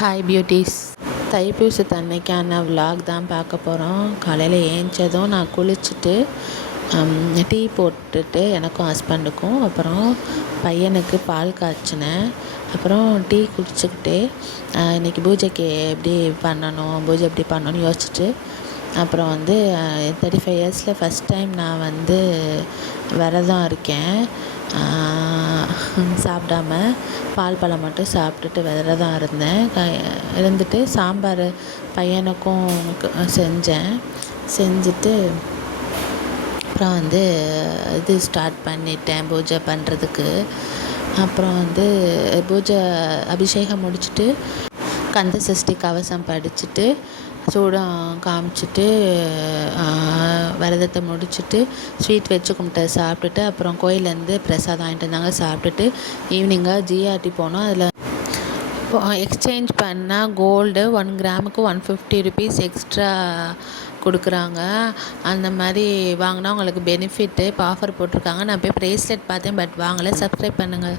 Hi beauties. தைப்பூசத்தன்னைக்கான vlog தான் பார்க்க போகிறோம். காலையில் ஏஞ்சதும் நான் குளிச்சுட்டு டீ போட்டுட்டு எனக்கும் ஹஸ்பண்டுக்கும், அப்புறம் பையனுக்கு பால் காய்ச்சினேன். அப்புறம் டீ குடிச்சுக்கிட்டே இன்றைக்கி பூஜை எப்படி பண்ணணும்னு யோசிச்சுட்டு, அப்புறம் 35 இயர்ஸில் ஃபஸ்ட் டைம் நான் விரதம் இருக்கேன். சாப்பிடாம பால் பழம் மட்டும் சாப்பிட்டுட்டு விரதம் இருந்துட்டு சாம்பார் பையனுக்கும் செஞ்சுட்டு அப்புறம் ஸ்டார்ட் பண்ணிட்டேன் பூஜை பண்ணுறதுக்கு. அப்புறம் பூஜை அபிஷேகம் முடிச்சுட்டு கந்த சஷ்டி கவசம் படிச்சுட்டு சூடம் காமிச்சிட்டு விரதத்தை முடிச்சுட்டு ஸ்வீட் வச்சு கும்பிட்டு சாப்பிட்டுட்டு, அப்புறம் கோயிலேருந்து பிரசாதம் வாங்கிட்டு வந்தாங்க, சாப்பிட்டுட்டு ஈவினிங்காக ஜிஆர்டி போனோம். அதில் எக்ஸ்சேஞ்ச் பண்ணால் கோல்டு 1 கிராமுக்கு 150 ருபீஸ் எக்ஸ்ட்ரா கொடுக்குறாங்க. அந்த மாதிரி வாங்கினா உங்களுக்கு பெனிஃபிட்டு. இப்போ ஆஃபர் போட்டிருக்காங்க. நான் போய் ப்ரேஸ்லெட் பார்த்தேன், பட் வாங்கலை. சப்ஸ்கிரைப் பண்ணுங்கள்.